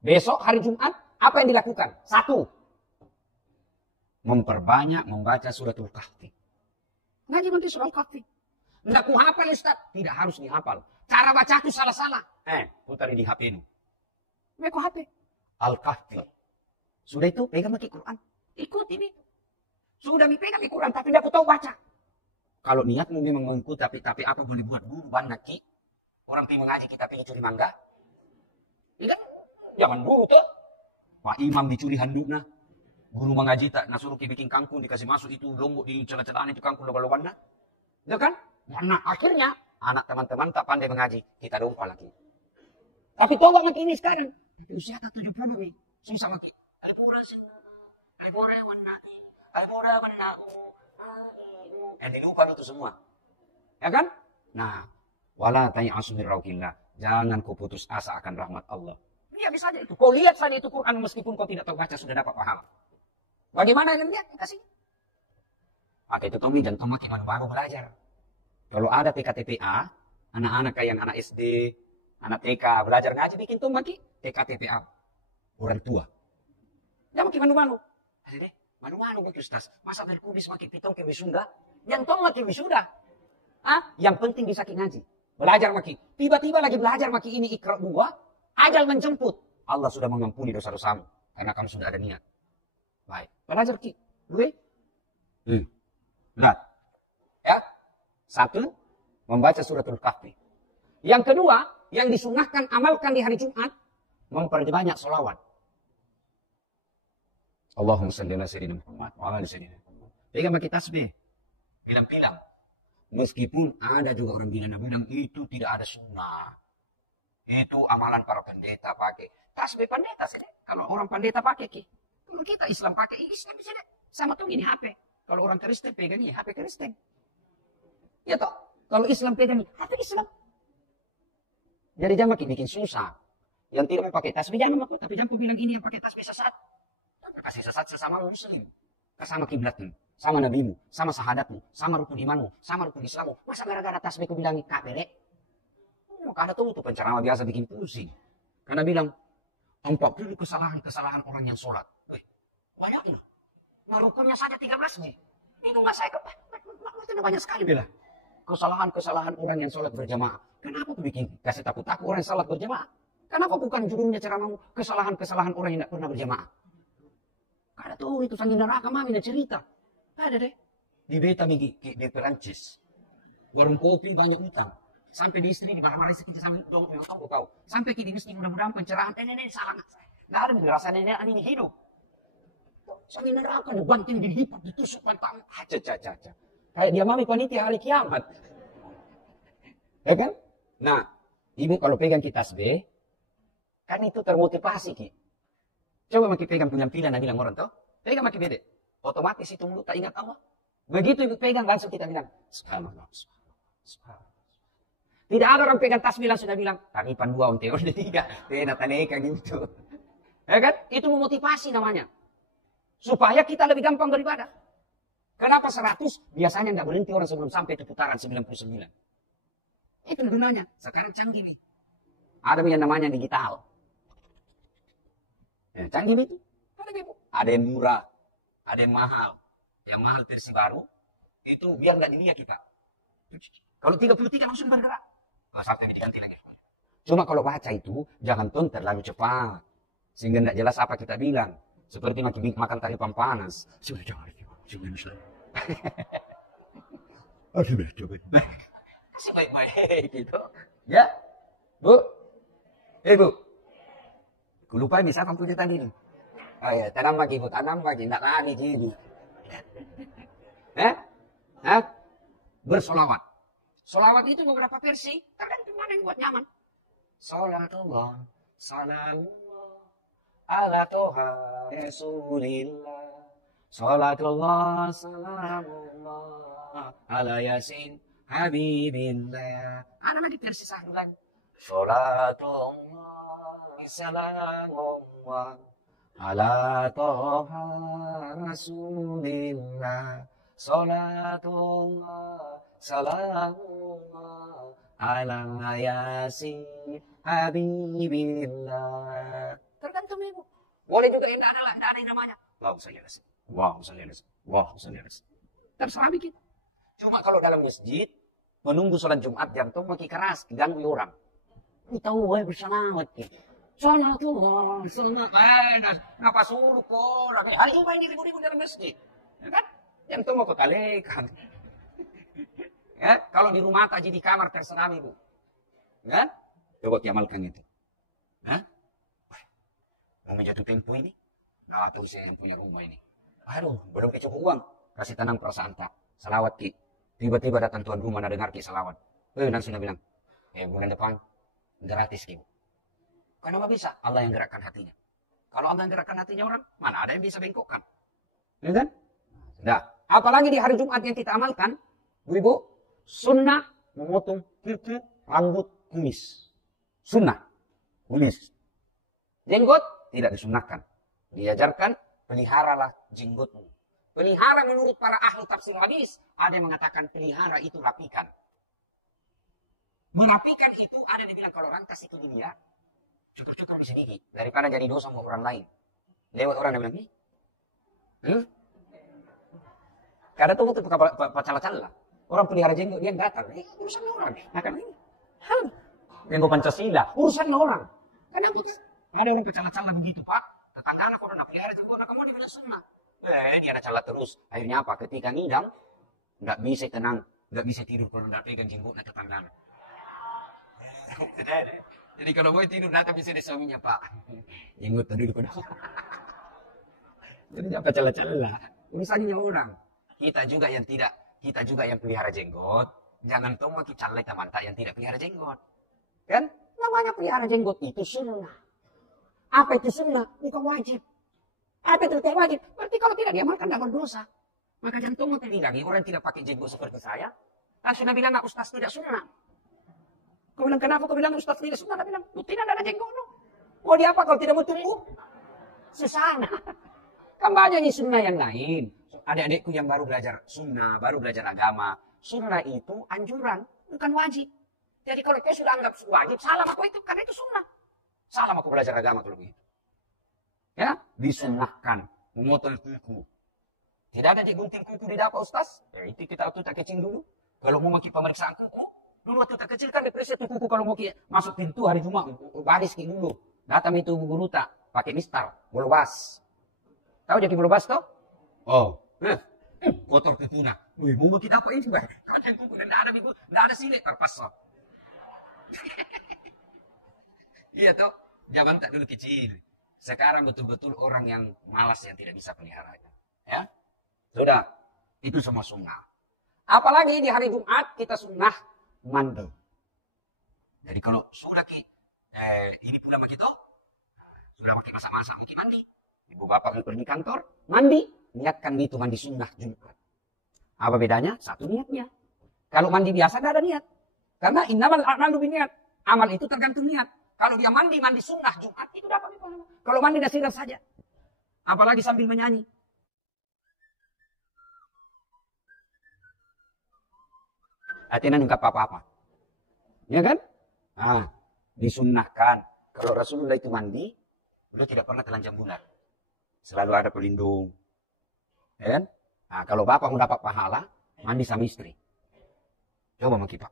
Besok hari Jumat, apa yang dilakukan? Satu, memperbanyak membaca suratul Kahfi. Ngaji nanti surah Kahfi. Nggak ku hafal Ustaz. Tidak harus dihafal. Cara baca itu salah-salah. Putar di HP ini. Mereka HP. Al-Kahfi. Sudah itu pegang pakai Quran. Ikutin itu. Sudah dipegang di Quran tapi tidak tahu baca. Kalau niatmu memang mengikuti tapi apa boleh buat guru banyak ki. Orang pergi mengaji kita pergi curi mangga. Tidak. Jangan dulu tuh. Pak Imam dicuri handuknya. Guru mengaji tak nasuruh bikin kangkung dikasih masuk itu lombok di celah-celahan itu kangkung loba-lobanya. Ya kan? Nah, akhirnya anak teman-teman tak pandai mengaji, kita dompa lagi. Tapi tahu anak ini sekarang, usia 70 nih, susah lagi. Dilupa itu semua. Ya kan? Nah, wala ta'asu min rauqillah. Jangan kau putus asa akan rahmat Allah. Lihat saja itu. Kau lihat saja itu Quran meskipun kau tidak tahu baca sudah dapat pahala. Bagaimana yang lihat? Kasih. Maka itu Tommy dan Tommy baru belajar. Kalau ada PKTPA, anak-anak kayak anak SD, anak TK belajar ngaji bikin tuh maki PKTPA orang tua. Dia maki malu-malu. Jadi malu-malu maki Ustaz. Masa berkubis maki pitong ke wisuda? Yang tong maki wisuda. Yang penting bisa ngaji. Belajar maki. Tiba-tiba lagi belajar maki ini Iqra 2, ajal menjemput. Allah sudah mengampuni dosa-dosamu karena kamu sudah ada niat. Baik, belajar ki. Boleh? Nah, ya. Satu, membaca suratul Kahfi. Yang kedua, yang disunahkan amalkan di hari Jumat, memperbanyak sholawat. Allahumma salli ala sayyidina Muhammad wa ala sayyidina Muhammad. Pegang pakai tasbih. Bilang-bilang. Meskipun ada juga orang bilang itu tidak ada sunnah. Itu amalan para pendeta pakai. Tasbih pendeta saja. Kalau orang pendeta pakai ki. Kalau kita Islam pakai, Islam bisa deh. Sama tuh ini HP. Kalau orang Kristen pegang ini HP Kristen. Ya toh, kalau Islam pegang HP Islam. Jadi jangan bikin susah. Yang tidak mau pakai tasbih jangan mau, tapi jangan bilang ini yang pakai tasbih sesat. Kasih sesat sesama muslim. Sama kiblatmu, sama nabimu, sama sahadatmu, sama rukun imanmu, sama rukun Islammu. Masa gara-gara tasbih ku bilang kafir? Maka ada tuh penceramah biasa bikin pusing. Karena bilang 40 kesalahan orang yang sholat. Banyaknya. Nah, rukunnya saja 13 nih. Itu nggak saya itu banyak sekali bela. Kesalahan orang yang sholat berjamaah. Kenapa tuh bikin kasih takut orang yang sholat berjamaah? Kenapa bukan judulnya ceramahmu kesalahan orang yang tidak pernah berjamaah? Ada tuh itu sangi neraka mami ada cerita. Ada deh. Di beta di Perancis. Warung kopi banyak utang. Sampai di istri di marah-marah istri sampai dong kau. Sampai di istri mudah-mudahan pencerahan nenek salah. Nggak ada dirasa nenek ini hidup. Sangi neraka dibanting dihipat ditusuk pantat. Caca. Kayak dia mami panitia hari kiamat. Ya kan? Nah, ibu kalau pegang kita tasbih, kan itu termotivasi ki. Coba maki pegang penampilan dan bilang orang tuh, pegang maki bede. Otomatis itu mulut tak ingat Allah. Begitu ibu pegang langsung kita bilang, subhanallah. Tidak ada orang pegang tasbih langsung bilang, taripan 2 onte 3, beda taneka gitu. Ya kan? Itu memotivasi namanya. Supaya kita lebih gampang beribadah. Kenapa 100? Biasanya tidak berhenti orang sebelum sampai ke putaran 99. Itu gunanya. Sekarang canggih nih. Ada yang namanya digital. Ya, canggih itu. Ada yang murah. Ada yang mahal. Yang mahal versi baru. Itu biar nggak dilihat kita. Kalau 33 langsung bergerak. Nggak sampai diganti lagi. Cuma kalau baca itu, jangan terlalu cepat. Sehingga tidak jelas apa kita bilang. Seperti makan taripan panas. Sudah jangan. Coba. Kasih baik-baik gitu. Ya. Bu. Bu. Aku lupa bisa kamu punya tadi nih. Oh ya, tanam lagi Bu. Tanam lagi. Tidak lagi gitu. Bersolawat. Solawat itu beberapa versi. Tergantung mana yang buat nyaman. Salatullah. Salamullah. Ala toha Rasulillah. Salatullah salamullah ala yasin habibillah. Ada lagi versi sahulan. Salatullah salamullah ala toha Rasulillah. Salatullah Salamullah ala yasin habibillah. Tergantung ibu. Boleh juga yang tidak ada yang namanya. Allahumma shalli ala sayyidina. Allahumma shalli ala sayyidina. Allahumma shalli ala sayyidina. Terserah bikin. Cuma kalau dalam masjid, menunggu sholat Jumat, jantung makin keras, ganggu orang. Kita bersalawat gitu. Salatullah, salat. Ngapa suruh kok? Ayo main ribu-ribu dalam masjid. Ya kan? Jantung mau kekalekan. Ya, kalau di rumah aja di kamar terserah ibu. Ya? Coba diamalkan itu. Hah? Mau menjatuh tempo ini? Nah, atau saya yang punya rumah ini. Aduh, belum cukup uang. Kasih tenang perasaan tak. Salawat ki. Tiba-tiba datang tuan rumah nak dengar ki salawat. Dan sudah bilang, bulan depan gratis ki. Kenapa bisa? Allah yang gerakkan hatinya. Kalau Allah yang gerakkan hatinya orang, mana ada yang bisa bengkokkan? Ya kan? Nah, apalagi di hari Jumat yang kita amalkan, ibu, sunnah memotong kuku, rambut, kumis. Sunnah, kumis. Jenggot tidak disunnahkan. Diajarkan, peliharalah jenggotmu. Pelihara menurut para ahli tafsir hadis, ada yang mengatakan pelihara itu rapikan. Merapikan itu ada yang bilang kalau rangkas itu dilihat, cukur-cukur sedikit daripada jadi dosa sama orang lain. Lewat orang yang bilang, kadang tuh waktu pacala-cala. Orang pelihara jenggot dia datang, urusan orang. Nah kan ini, jenggot Pancasila, urusan orang. Kadang ada orang pacala-cala begitu pak. Tetangga anak orang pelihara jenggot, nak kamu dibilang sunnah. Dia ada cala terus. Akhirnya apa? Ketika ngidam, nggak bisa tenang, nggak bisa tidur kalau nggak pegang jenggotnya tetangga. Jadi kalau mau tidur datang bisa di suaminya pak. Jenggot tadi dulu. Jadi apa cala-cala? Urusannya orang. Kita juga yang pelihara jenggot. Jangan tahu mau calai teman tak yang tidak pelihara jenggot. Kan? Namanya pelihara jenggot itu sunnah. Apa itu sunnah? Bukan wajib. Apa itu tidak wajib? Berarti kalau tidak diamalkan tidak berdosa. Maka jantung mau dibilangi orang tidak pakai jenggot seperti saya. Langsung bilang ustaz tidak sunnah. Kau bilang kenapa? Kau bilang ustaz tidak sunnah. Dia bilang tidak ada jenggot. Mau dia apa kalau tidak mau tunggu? Sesana. Kan banyak nih sunnah yang lain. Adik-adikku yang baru belajar sunnah, baru belajar agama. Sunnah itu anjuran, bukan wajib. Jadi kalau kau sudah anggap wajib, salah aku itu, karena itu sunnah. Salah aku belajar agama kalau begitu. Ya, disunnahkan, memotong kuku. Tidak ada digunting kuku di dapur ustaz. Itu kita waktu tak kecil dulu. Kalau mau pakai pemeriksaan kuku, dulu waktu tak kecil kan diperiksa kuku kalau mau masuk pintu hari Jumat, baris dulu. Datang itu guru tak pakai mistar, bolobas. Tahu jadi bolobas toh? Oh, kotor kukunya. Wih, mau kita apa ini bah? Kalau kuku dan tidak ada silet terpasang. Iya toh, zaman tak dulu kecil. Sekarang betul-betul orang yang malas yang tidak bisa pelihara. Ya, sudah. Itu semua sunnah. Apalagi di hari Jumat kita sunnah mandi. Jadi kalau sudah ini pula kita, sudah makin masa-masa makin mandi. Ibu bapak pergi kantor, mandi, niatkan itu mandi sunnah Jumat. Apa bedanya? Satu niatnya. Kalau mandi biasa tidak ada niat. Karena innamal a'malu binniat. Amal itu tergantung niat. Kalau dia mandi sunnah Jumat, itu dapat pahala. Kalau mandi dasar saja. Apalagi sambil menyanyi. Artinya enggak apa-apa. Ya kan? Disunnahkan. Kalau Rasulullah itu mandi, beliau tidak pernah telanjang bulat. Selalu ada pelindung. Ya kan? Kalau bapak mau dapat pahala, mandi sama istri. Coba mau kita.